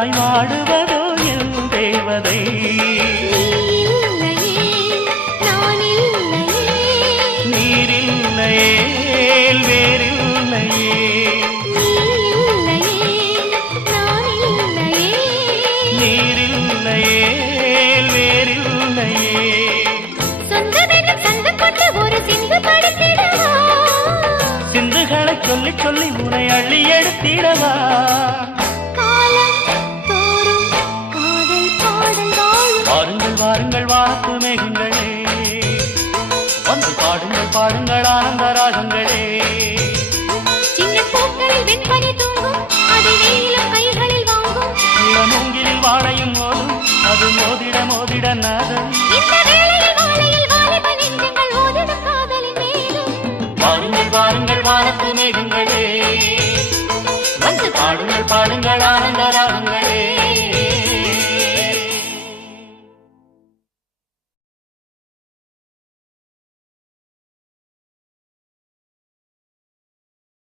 எனக்காய் வாடுவதோ என் தேவதை. நீரில்லையே வேறில்லையே, நீரில்லையே வேறில்லையே. சிந்துகளை சொல்லி சொல்லி உனை அள்ளி எடுத்திடவா. வாருங்கள் வாருங்கள் வாத்து மேகங்களே, வந்து பாடுங்கள் பாடுங்கள் ஆனந்த ராகங்களே. சின்ன பூக்களில் வெண்பனி